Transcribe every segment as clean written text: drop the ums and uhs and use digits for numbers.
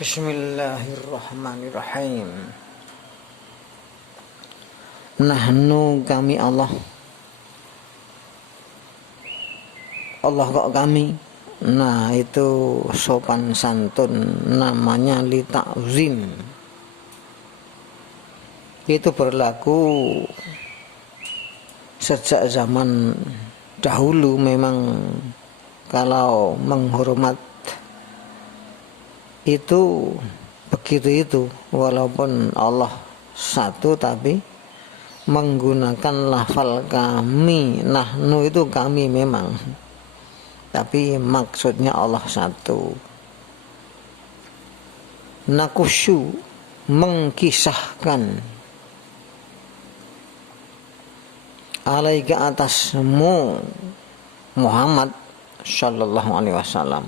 Bismillahirrahmanirrahim. Nahnu kami Allah. Allah kok kami. Nah itu sopan santun, namanya li ta'zim. Itu berlaku sejak zaman dahulu. Memang kalau menghormat itu begitu itu, walaupun Allah satu tapi menggunakan lafal kami. Nahnu itu kami memang, tapi maksudnya Allah satu. Nakusyu mengkisahkan alaika atasmu Muhammad sallallahu alaihi wasallam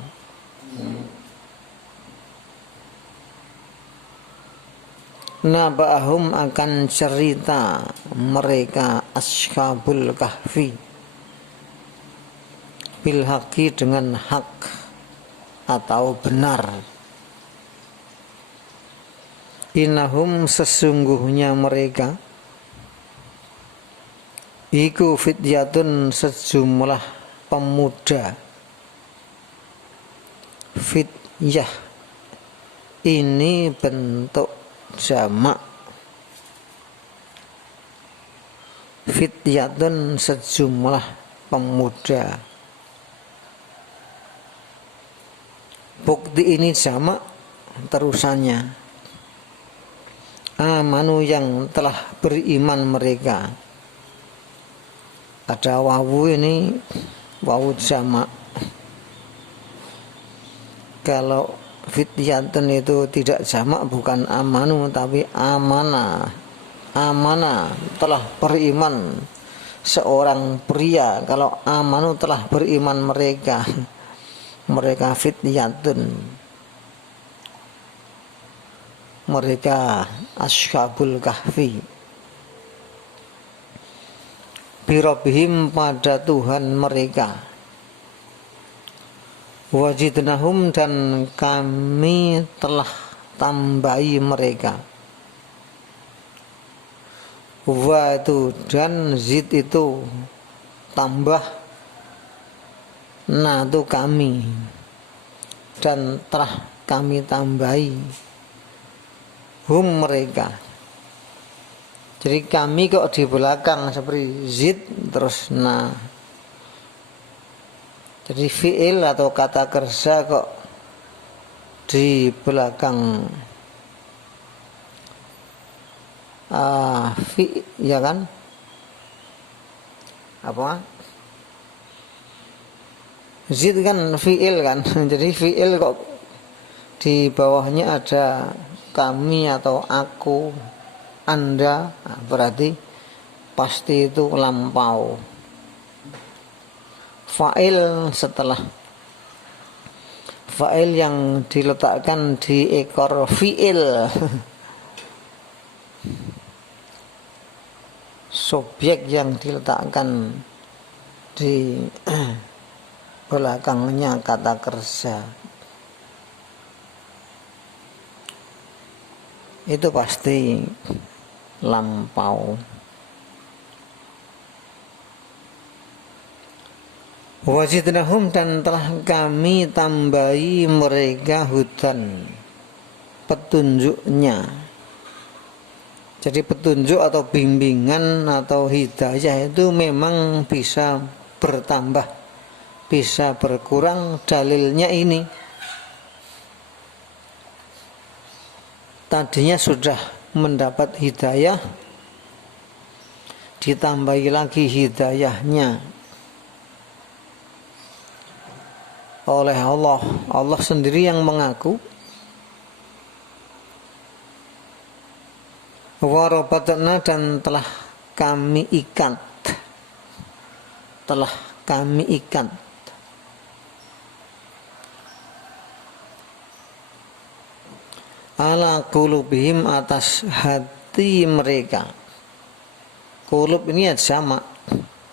naba'ahum akan cerita mereka ashabul kahfi bil haqi dengan hak atau benar. Innahum sesungguhnya mereka iku fityatun sejumlah pemuda. Fityah ini bentuk jamak. Fityatun sejumlah pemuda. Bukti ini jamak terusannya. Amanu yang telah beriman mereka. Ada wawu ini, wawu jamak. Kalau fityatun itu tidak jamak, bukan amanu tapi amana. Amana telah beriman seorang pria. Kalau amanu telah beriman mereka. Mereka fityatun, mereka ashabul kahfi. Birobihim pada Tuhan mereka. Wajidnahum dan kami telah tambahi mereka. Wa itu dan zid itu tambah. Nah itu kami. Dan telah kami tambahi hum mereka. Jadi kami kok di belakang seperti zid terus nah. Jadi fi'il atau kata kerja kok di belakang ya kan? Apa? Zid kan fi'il kan. Jadi fi'il kok di bawahnya ada kami atau aku, Anda, nah, berarti pasti itu lampau. Fa'il setelah fa'il yang diletakkan di ekor fi'il. Subjek yang diletakkan di belakangnya kata kerja. Itu pasti lampau. Wajidnahum dan telah kami tambahi mereka hudan, petunjuknya. Jadi petunjuk atau bimbingan atau hidayah itu memang bisa bertambah, bisa berkurang. Dalilnya ini. Tadinya sudah mendapat hidayah, ditambahi lagi hidayahnya oleh Allah. Allah sendiri yang mengaku. Warabatna dan telah kami ikat. Telah kami ikat. Ala qulubihim atas hati mereka. Qulub ini sama,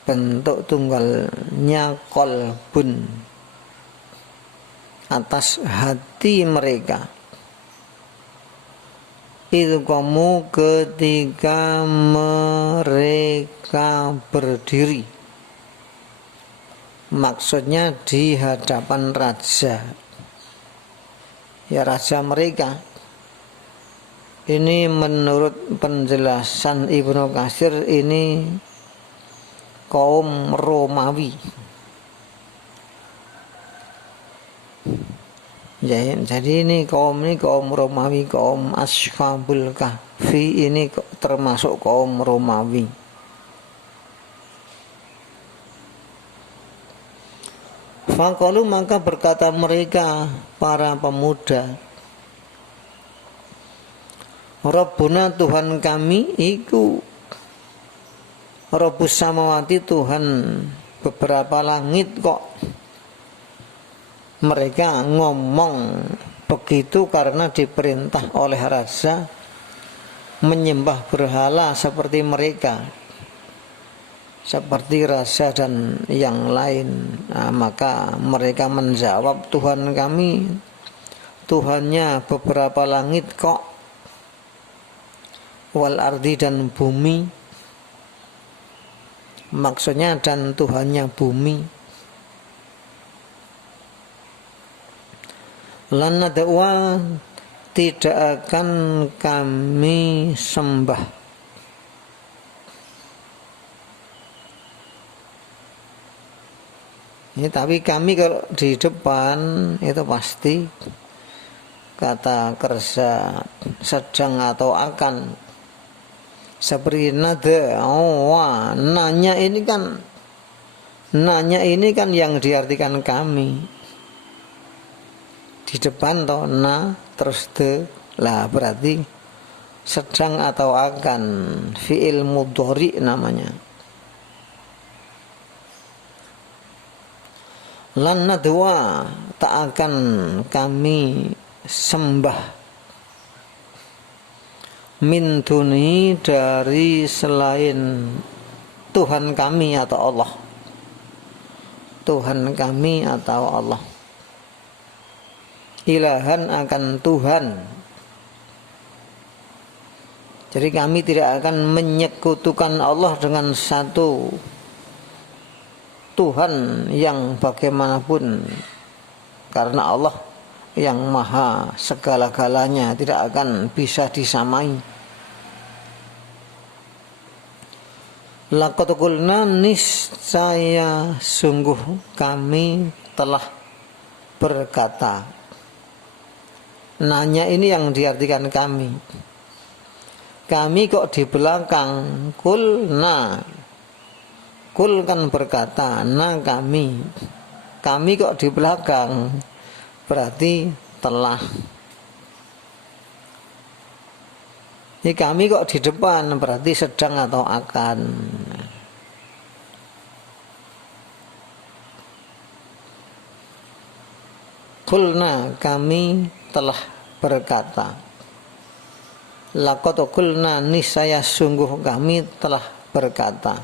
bentuk tunggalnya qalbun. Atas hati mereka. Itu kamu ketika mereka berdiri, maksudnya di hadapan raja, ya raja mereka. Ini menurut penjelasan Ibnu Katsir ini kaum Romawi. Jadi ini kaum Romawi, kaum Ashabul Kahfi ini termasuk kaum Romawi. Faqalu, maka berkata mereka para pemuda, Rabbuna, Tuhan kami iku, Rabbus samawati, Tuhan beberapa langit kok. Mereka ngomong begitu karena diperintah oleh raja menyembah berhala seperti mereka, seperti raja dan yang lain. Nah, maka mereka menjawab, Tuhan kami, Tuhannya beberapa langit kok, wal ardi, dan bumi. Maksudnya dan Tuhannya bumi. Lan nad'a, tidak akan kami sembah. Ini tapi kami kalau di depan itu pasti kata kerja sedang atau akan. Seperti nada, wah, nanya ini kan yang diartikan kami. Di depan toh na terus de lah, berarti sedang atau akan, fi'il mudhari namanya. Lan nadwa, tak akan kami sembah, min duni, dari selain Tuhan kami atau Allah. Tuhan kami atau Allah. Ilahan, akan Tuhan. Jadi kami tidak akan menyekutukan Allah dengan satu Tuhan yang bagaimanapun, karena Allah yang maha segala-galanya, tidak akan bisa disamai. Laqad qulna, niscaya sungguh kami telah berkata. Nanya ini yang diartikan kami. Kami kok di belakang, kulna. Kul kan berkata, na kami. Kami kok di belakang, berarti telah. Ini kami kok di depan, berarti sedang atau akan. Kulna, kami telah berkata. Laqad qulna, niscaya sungguh kami telah berkata.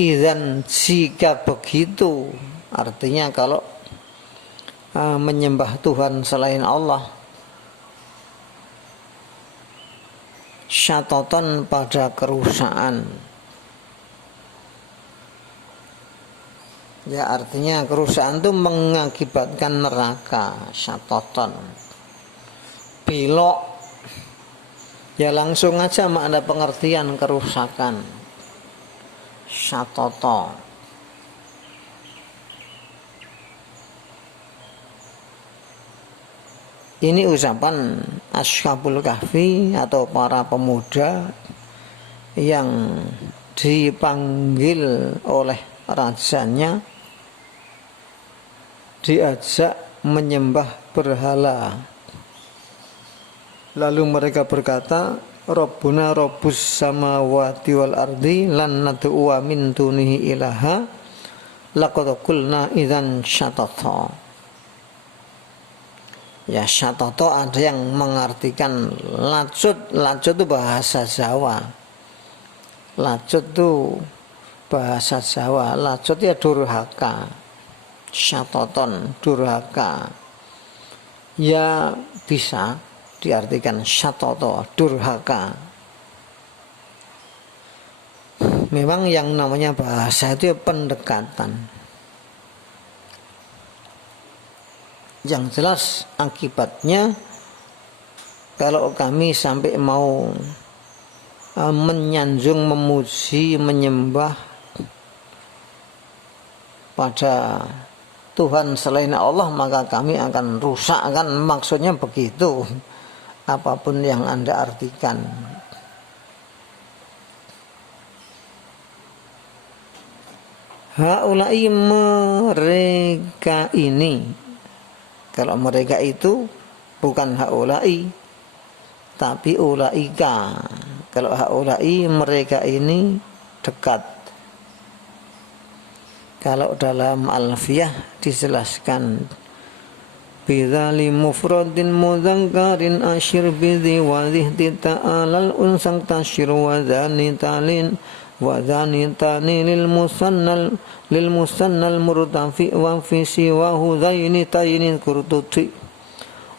Idzan, jika begitu, artinya kalau menyembah Tuhan selain Allah, syatoton, pada kerusakan. Ya, artinya kerusakan itu mengakibatkan neraka, syatoton. Belok. Ya langsung aja makna pengertian kerusakan. Syatoto. Ini ucapan Ashabul Kahfi atau para pemuda yang dipanggil oleh rajanya, diajak menyembah berhala. Lalu mereka berkata, Rabbuna Rabbus samawati wal ardi, lan nad'uwa min dunihi ilaha, laqad qulna idzan syatata. Ya, syatata ada yang mengartikan lacut. Lacut itu bahasa Jawa. Lacut itu bahasa Jawa. Lacut ya durhaka. Syatoton, durhaka. Ya bisa diartikan syatata, durhaka. Memang yang namanya bahasa itu ya pendekatan. Yang jelas akibatnya kalau kami sampai mau menyanjung, memuji, menyembah pada Tuhan selain Allah, maka kami akan rusak, kan maksudnya begitu. Apapun yang Anda artikan. Haulai, mereka ini. Kalau mereka itu bukan haulai, tapi ulaika. Kalau haulai, mereka ini dekat. Kalau dalam Alfiyah dijelaskan bidzali mufradin mudzakkarin asyir bidhi wadhih ta'alal unsang tasyir wadhani talin wadhani tani lil musannal murtafi wa fi siwahu dhaini tayni kurtuti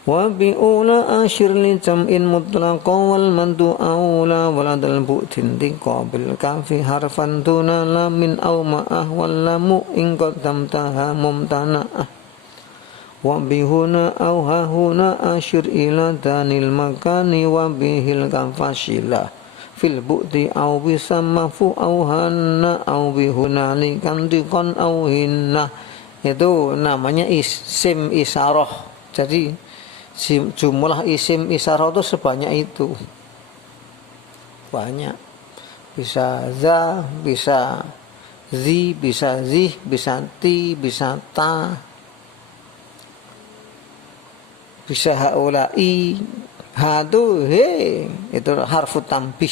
wa bi ula asyir li jam'in mutlaqa wal mandu aula waladal bu'tin qabil kafi harfan tuna lamin aw ma'ah wal lamu in qaddamtaha mumtana'ah wa bihuna aw hahuna asyir ila danil makani wa bihil kafasila fil bu'ti aw bisamafu aw hanna aw bihunani kantikon aw hinna. Itu namanya isim isyarah. Jadi jumlah isim isyarah itu sebanyak itu, banyak. Bisa za, bisa zi, bisa zih, bisa ti, bisa ta, bisa haulai. Hadu he, itu harfu tambih,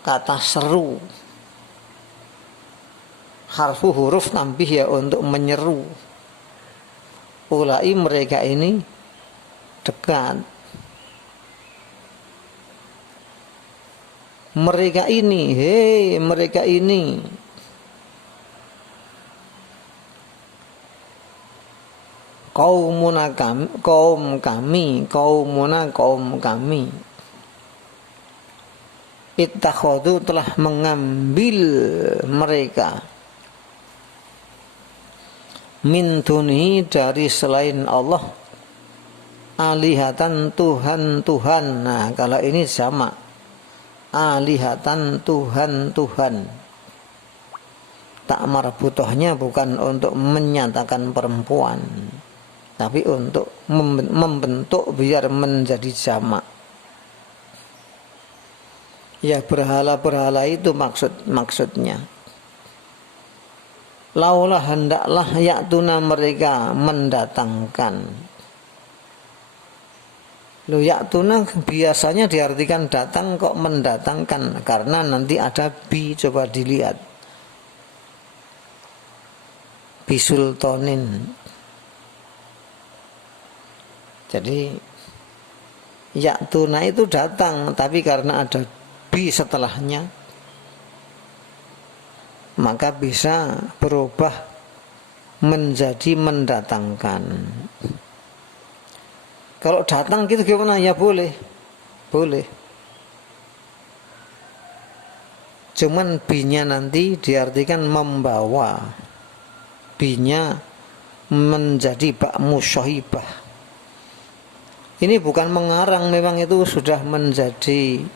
kata seru, harfu huruf tambih ya untuk menyeru. Ulai, mereka ini dekat. Mereka ini, hei mereka ini. Kaumuna kami, kaum kami, kaumuna kaum kami. Ittakhadhu, telah mengambil mereka, min dunihi, dari selain Allah, alihatan, Tuhan-Tuhan. Nah, kalau ini sama, alihatan, Tuhan-Tuhan. Tak marbutohnya bukan untuk menyatakan perempuan, tapi untuk membentuk biar menjadi jamak. Ya, berhala-berhala itu maksudnya. Laulah, hendaklah, yaktuna, mereka mendatangkan. Lo yaktuna biasanya diartikan datang, kok mendatangkan? Karena nanti ada bi, coba dilihat. Bisultonin. Jadi yaktuna itu datang, tapi karena ada bi setelahnya, maka bisa berubah menjadi mendatangkan. Kalau datang gitu gimana? Ya boleh, boleh. Cuman binya nanti diartikan membawa, binya menjadi bak musyahibah. Ini bukan mengarang, memang itu sudah menjadi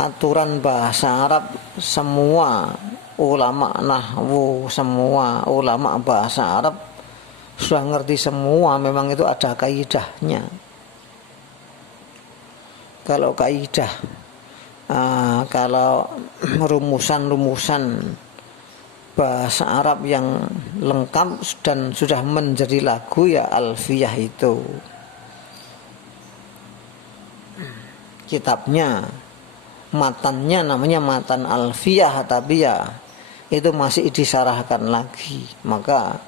aturan bahasa Arab. Semua ulama nahwu, semua ulama bahasa Arab sudah ngerti semua, memang itu ada kaidahnya. Kalau kaidah, kalau rumusan-rumusan bahasa Arab yang lengkap dan sudah menjadi lagu, ya Alfiyah itu. Kitabnya, matannya namanya matan Alfiyah, tapi ya itu masih disarahkan lagi. Maka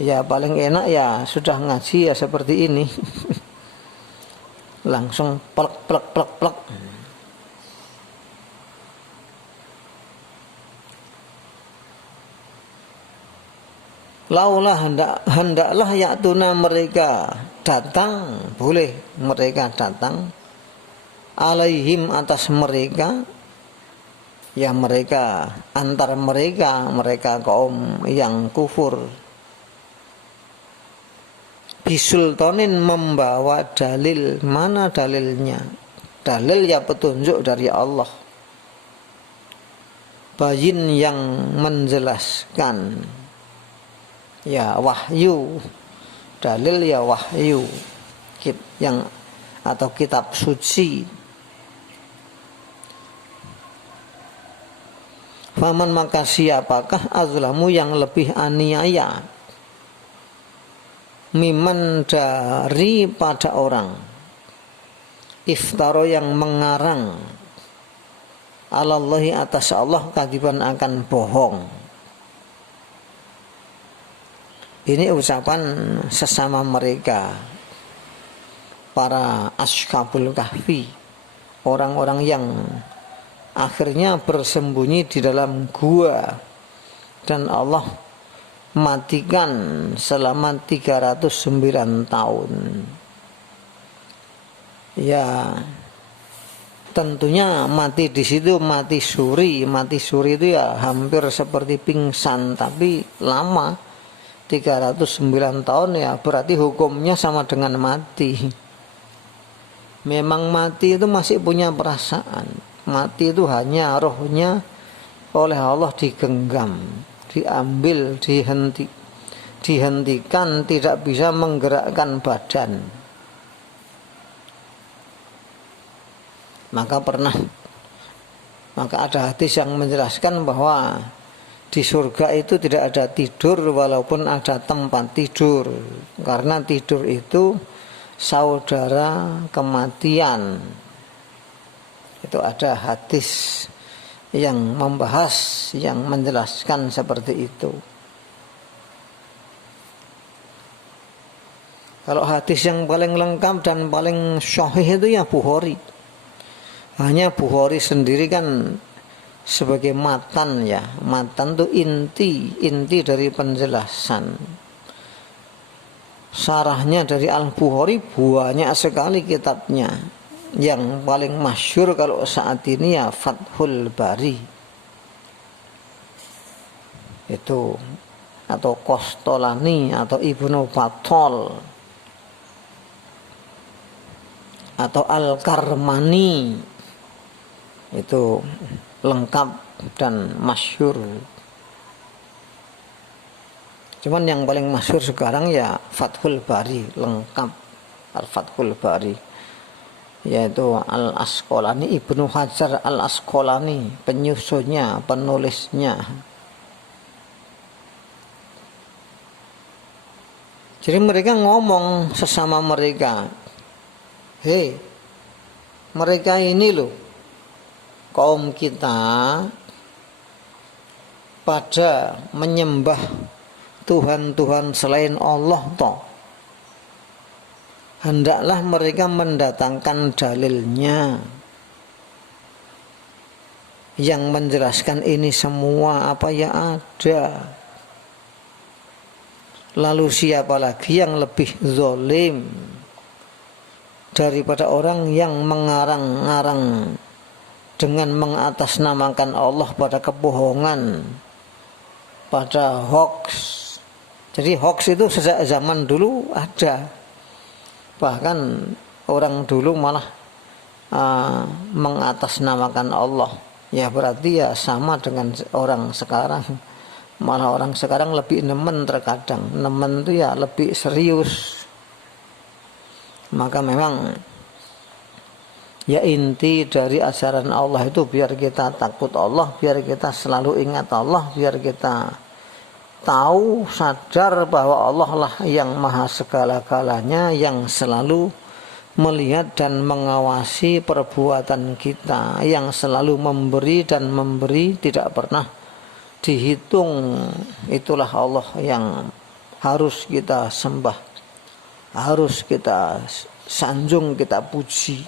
ya paling enak ya sudah ngaji ya seperti ini. Langsung plek plek plek plek. Laulah, hendaklah yaktuna mereka datang, boleh mereka datang alaihim atas mereka, ya mereka antar mereka kaum yang kufur, bisultanin membawa dalil. Mana dalilnya? Dalil ya petunjuk dari Allah, bayin yang menjelaskan, ya wahyu, dalil ya wahyu yang atau kitab suci. Faman maka siapakah azlamu yang lebih aniaya, miman dari pada orang, iftaro yang mengarang, alallahi atas Allah kadiban akan bohong. Ini ucapan sesama mereka, para ashabul kahfi, orang-orang yang akhirnya bersembunyi di dalam gua dan Allah matikan selama 309 tahun. Ya, tentunya mati di situ mati suri. Mati suri itu ya hampir seperti pingsan, tapi lama, 309 tahun, ya berarti hukumnya sama dengan mati. Memang mati itu masih punya perasaan. Mati itu hanya rohnya oleh Allah digenggam, diambil, dihentikan, tidak bisa menggerakkan badan. Maka ada hadis yang menjelaskan bahwa di surga itu tidak ada tidur walaupun ada tempat tidur, karena tidur itu saudara kematian. Itu ada hadis yang membahas, yang menjelaskan seperti itu. Kalau hadis yang paling lengkap dan paling sahih itu ya Bukhari. Hanya Bukhari sendiri kan sebagai matan, ya, matan itu inti dari penjelasan. Sarahnya dari Al-Bukhari banyak sekali kitabnya. Yang paling masyhur kalau saat ini ya Fathul Bari itu, atau Qostolani atau Ibnu Battal atau Al-Karmani, itu lengkap dan masyhur. Cuman yang paling masyhur sekarang ya Fathul Bari, lengkap Al-Fathul Bari, yaitu Al-Asqalani, Ibnu Hajar Al-Asqalani, penyusunnya, penulisnya. Jadi mereka ngomong sesama mereka, hei, mereka ini loh, kaum kita pada menyembah Tuhan-Tuhan selain Allah toh. Hendaklah mereka mendatangkan dalilnya yang menjelaskan ini semua apa yang ada. Lalu siapa lagi yang lebih zalim daripada orang yang mengarang-arang dengan mengatasnamakan Allah pada kebohongan, pada hoax. Jadi hoax itu sejak zaman dulu ada. Bahkan orang dulu malah mengatasnamakan Allah. Ya berarti ya sama dengan orang sekarang. Malah orang sekarang lebih nemen terkadang. Nemen itu ya lebih serius. Maka memang ya inti dari ajaran Allah itu biar kita takut Allah, biar kita selalu ingat Allah, biar kita tahu, sadar bahwa Allah lah yang maha segala-galanya, yang selalu melihat dan mengawasi perbuatan kita, yang selalu memberi dan memberi, tidak pernah dihitung. Itulah Allah yang harus kita sembah, harus kita sanjung, kita puji.